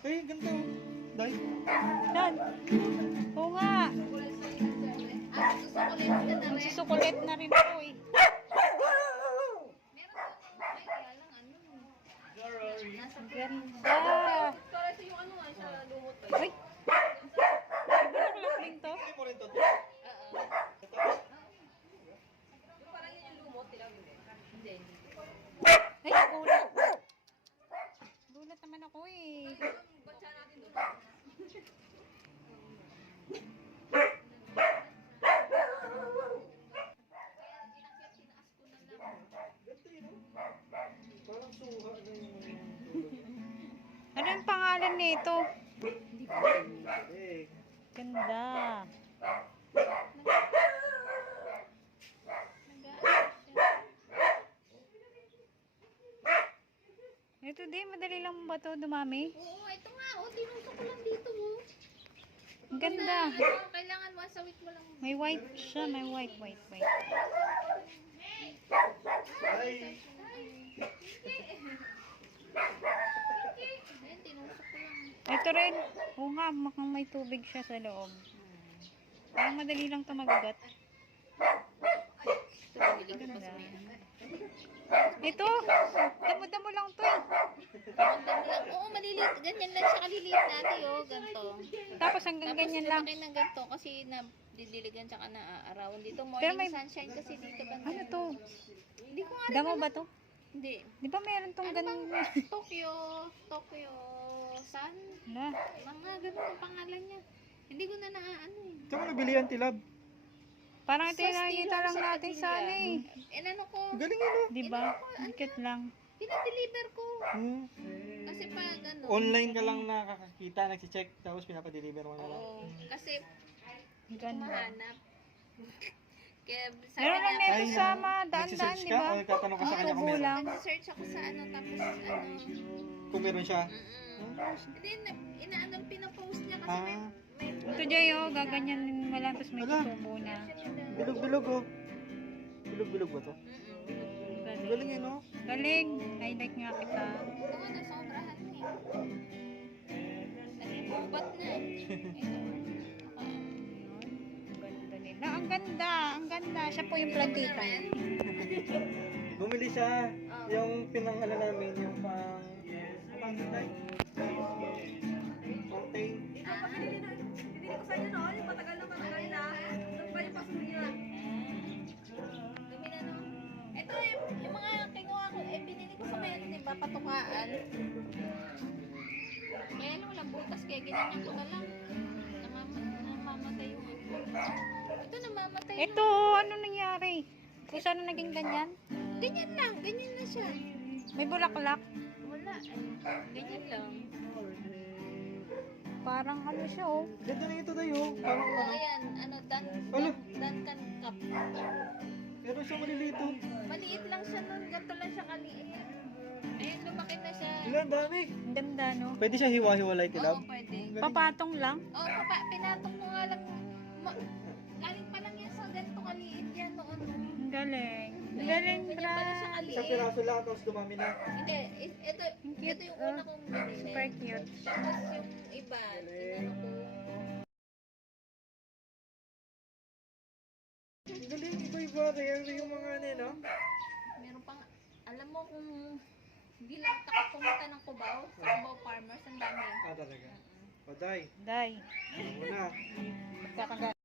Ay, ganito. Dahil. Yan. Oo nga. Susukulit na rin po eh. Ganda. Ay. Bulaklak rin to. Hindi mo rin to. Ay, gulat. Gulat naman ako eh. Parang suha na yung... Ano yung pangalan nito? Eh, Ganda. Ito din, madali lang ba ito dumami? Oo, ito nga. O, tinusok ko lang dito. Oh. Ang ganda. Ano, kailangan masawit mo lang. May white siya, may white. ay. Ayan, tinusok ko lang. Ito rin. Oo nga, mukhang may tubig siya sa loob. Parang madali lang ito magagat. Ganda. Ito, damo-damo lang to eh. Oo, maliliit. Ganyan lang siya kaliliit natin, oh. Ganto. Tapos hanggang ganyan lang. Tapos ng ganto kasi na didiligan tsaka naaarawan dito. Pero Morning may- sunshine kasi dito. Banda. Ano to? Hindi ko nga rin Damo alam. ba to? Hindi. Di ba meron tong Ano ganun? bang Tokyo Sun? Wala. Mga ganun ang pangalan niya. Hindi ko na naaano eh. Saan mo nabili yan, Tilab? Parang ito Sa yung nakikita Stilo lang sa natin sa ano Padilla. eh. Inano ko, Galing yun, oh. Di ba? Ang cute lang. pinadeliver ko. Hmm. Kasi pag ano. Online ka lang nakakakita, nagsi-check, tapos pinapadeliver mo na lang. Oo. Kasi Ang ganda. mahanap. Kaya sabi Meron lang niya, nito sa mga daan-daan, nagsisearch di ka ba? o nagtatanong ka sa kanya kung Tubo meron? lang. nag-search ako sa ano, tapos ano. Kung meron siya. Hindi, inaano, pinapost niya kasi may, Ah, may Ito Jay, oh, gaganyanin mo lang, tapos may Wala. tutubo na. bilog-bilog, oh. Bilog-bilog ba to? Galing. Galing yun, oh. Galing. Highlight nga kita. Ito nga, nasobrahan mo eh. Naging bubat na eh. Ang ganda nila. Ang ganda. Ang ganda. Siya po yung plantita. Bumili siya yung pinangala namin, yung pang... Pang-light. Fountain. Hindi ko sa inyo noon, yung matagal na. Doon pa yung pasok niya. Dumi na no? Ito yung mga kinuha ko, binili ko sa may ano, diba, patukaan. Kaya lang walang butas, kaya ginanyan ko na lang. Namamatay yung ito namamatay na. Ito, ano nangyari? Kung saan naging ganyan? Ganyan lang, ganyan na siya. May bulaklak. Wala, ganyan lang. Parang ano siya, oh. Ganda na ito tayo. Parang Oo, ano. ayan, ano, Ano? Duncan Cup. Pero siya malilito. Maliit lang siya nun, ganito lang siya kaliit. Ayun, lumaki na siya. Ilan, dami. Ang ganda, no? Pwede siya hiwa-hiwalay, Tilab. Oo, pwede. Papatong lang. Oo, pinatong ko nga lang. Galing pa lang yan sa ganito kaliit yan noon. Ang galing. Ang galing, Ganyan pala siya Brad. kaliit. Isang piraso lang, tapos dumami na. Hindi, ito cute, yung una kong binili. Super cute. Tapos yung iba, inano ko. Ang galing, iba-iba. Rare yung mga ano, no? Meron pang, alam mo kung hindi lang takot pumunta ng Cubao, sa Cubao Farmers, ang dami. Ah, talaga. Paday. Day. Ano mo na. Kakaganda.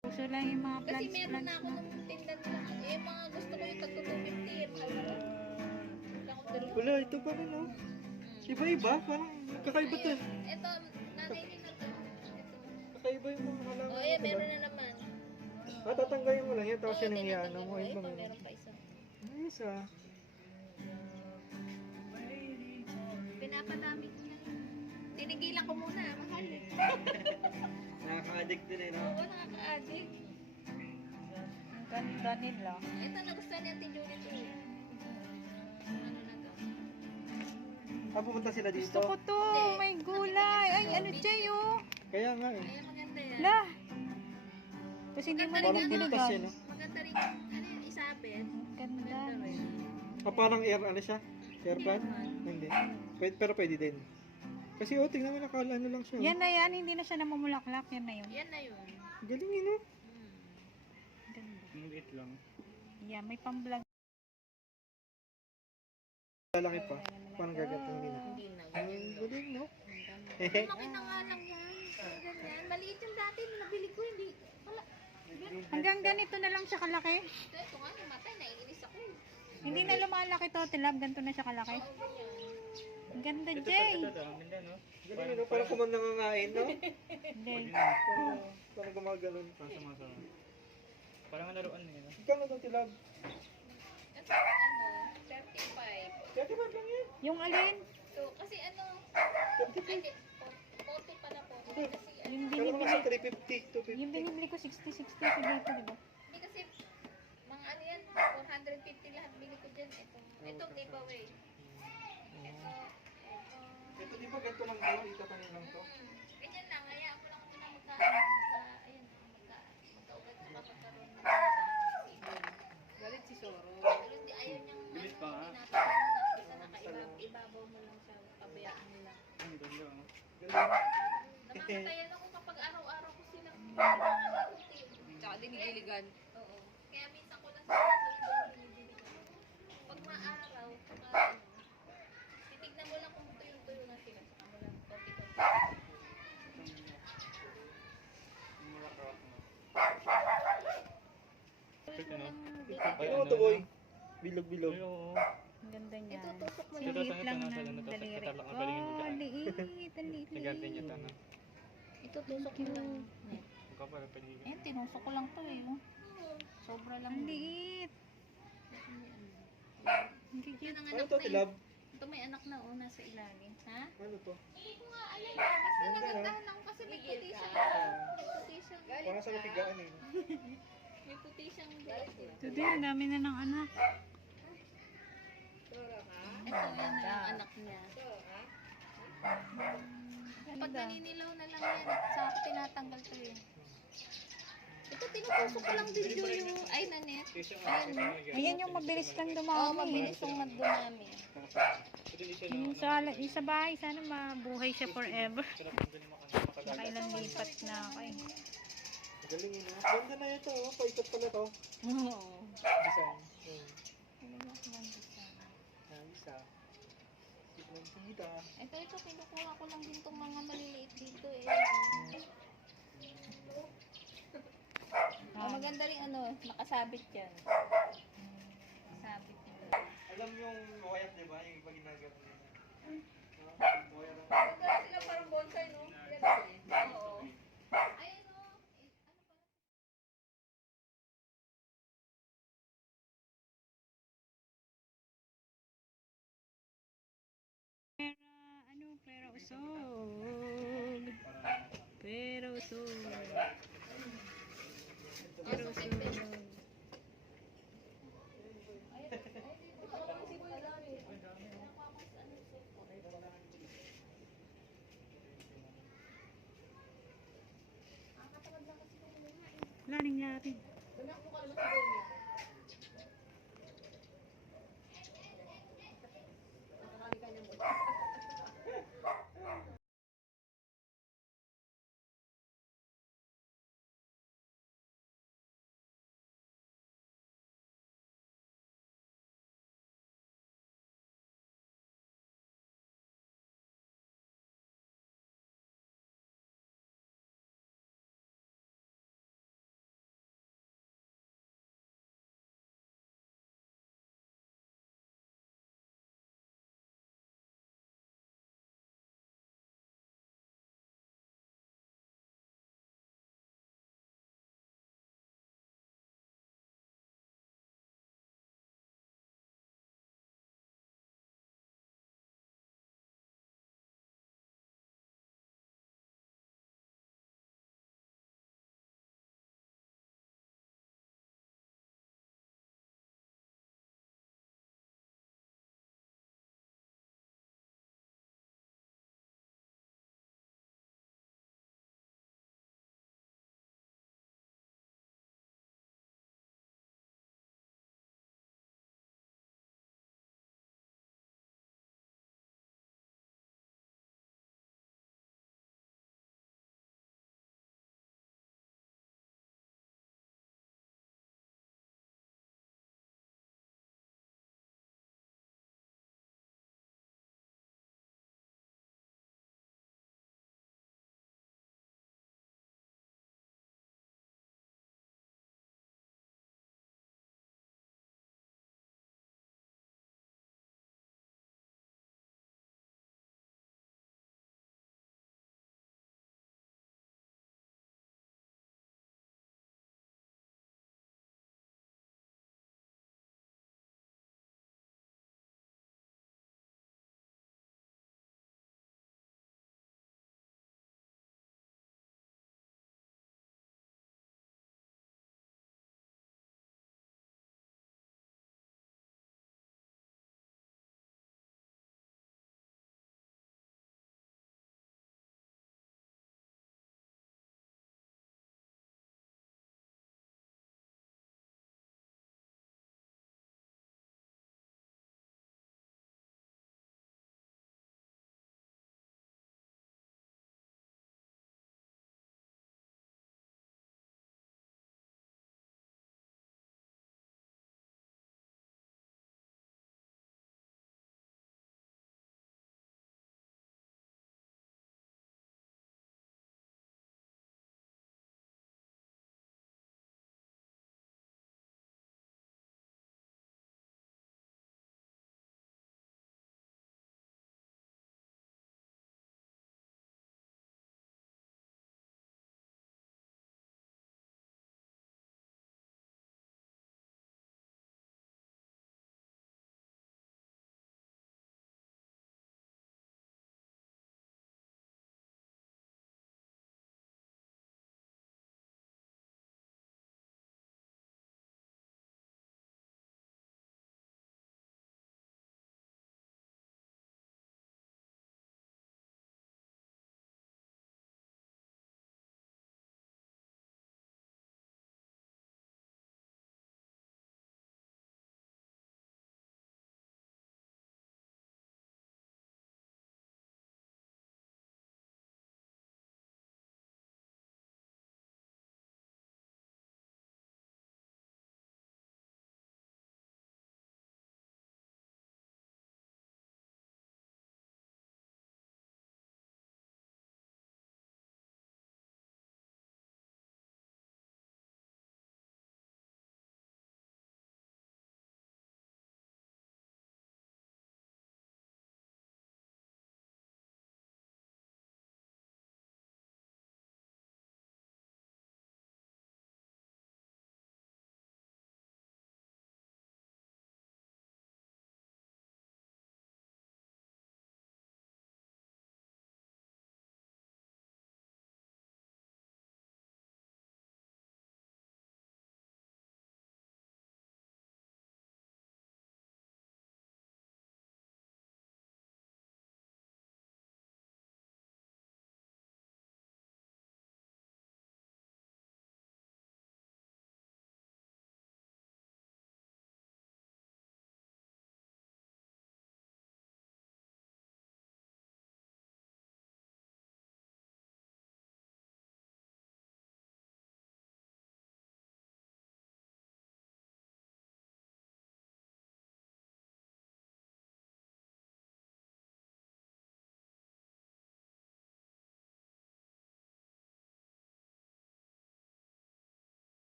Gusto lang yung mga Kasi plants, meron na plants ako na. nung tinda nila. Eh, mga gusto ko yung tagto 250 eh. Mahal naman. Wala akong dalawa. Wala, ito pa rin, no? Iba-iba. Parang kakaiba to. Ayun. Ito, nanay niya na to. Ito. Kakaiba yung mga halaman. Oh, yeah, meron na naman. Ah, tatanggalin mo lang yan, tapos Oo, yan ang tinatanggal iyaano mo. ko. Iba Ito, meron. meron pa isa. Nice, ah. Pinapadami ko na yun. Tinigilan ko muna, mahal eh. Nakaka-addict din eh, no? Oo, nakaka-addict. Ang ganda nila. Ito, nagustuhan ni Ate Julie to eh. Ano na to? Pupunta sila dito. Gusto ko to. May gulay. Ay, ano Jay, oh. Kaya nga eh. Kaya maganda yan. La. Kasi hindi mo Parang naging butas diligan. yun, no? Maganda rin yung, ano yung isabit. Ang ganda. Maganda rin. Parang air, ano siya? Airbag? Hindi. Pero pwede din. Kasi tingnan mo, nakala ano lang siya. Yan na yan. Hindi na siya namumulaklak. Yan na yun. Yan na yun. Galing yun, no? Hmm. Ganda. Maliit lang. Yeah, may pang-vlog. Lalaki pa. Parang gagatang din. Hindi na. Ang galing, no? Lumaki na nga lang yan. Ganyan. Maliit yung dati. Nabili ko hindi. Wala. Hanggang ganito na lang siya kalaki. Ito nga, namatay. Naiinis ako. Hindi na lumalaki to, Tilab. Ganito na siya kalaki. Oo, ganyan. Ang ganda, Jay. Galing, no? Parang kumang nangangain, no? Hindi. Parang gumaganon. Parang laruan eh. No? Ikaw na daw, Tilab. Kasi ano, 35. Kaya diba lang yan? Yung alin? So, kasi ano, ay, 40 pala po. Kasi ano, Yung Kala ko binibili. nasa 350 to 50. Yung binibili ko 60-60 ko dito, di ba? hindi kasi, mga ano yan, 450 lahat bili ko dyan. Ito giveaway. Ito, Ito di ba ganito lang daw? Itatanin lang to? ganyan lang, hayaan ko lang muna ayun, magkaugat sa magkaroon ng Galit si Soro. pero hindi, ayaw niyang, Bilis pa nga. Isa nakaibabaw mo lang siya, pabayaan mo lang. Ang ganda. Oh. Galing. Namamatayan ako kapag araw-araw ko sila. Tsaka dinigiligan. Oo. Kaya minsan ko lang sila sa ibang binibili ko. Pag maaraw, saka ano, titignan mo lang kung tuyo-tuyo na sila. Saka mo lang konti-konti. Ito, no? Ano to, boy? Bilog-bilog. Ay, oo. Ang ganda niya. Itutusok mo Ito, lang. Liit lang ito, ng ito, daliri. ito, ito, galing yung Oh, bukaan. liit. Ang liit. Nagante niya ito, no? Itutusok mo lang. Ikaw pala pwede. Eh, tinusok ko lang to eh. Oh. Sobra lang. Ang liit. Ang Yun cute. ang Ano anak to, na eh. Tilab? Ito may anak na una sa ilalim. Ha? Ano to? Hindi ko nga alam. Basta Ganda, nagandahan ako kasi may puti siya. May puti siyang, Parang sa natigaan eh. may puti siyang diet. Today, ang dami na ng anak. Ito yan na yung anak niya. Pag naninilaw na lang yan, sa tinatanggal to eh. Ito tinutusok ko lang din yung ay nanet. Ayan. Ayan yung mabilis lang Oo, dumami. mabilis yung madumami. Yung sa bahay, sana mabuhay siya forever. Nakailang lipat na ako eh. Galing yun, no? Ganda na ito, oh. Paikot pala to. Oo. Design. Ito, Isa. Tignan sida. ito, kinukuha ko lang din tong mga maliliit dito eh. Maganda rin ano, nakasabit yan. Nakasabit yan. Alam yung wire, di ba? Yung iba ginagawa nila. Wire ang... Maganda sila parang bonsai, no? Oo. Ayun o. Pero usog. Pero usog. Pero usog. Wala nangyari.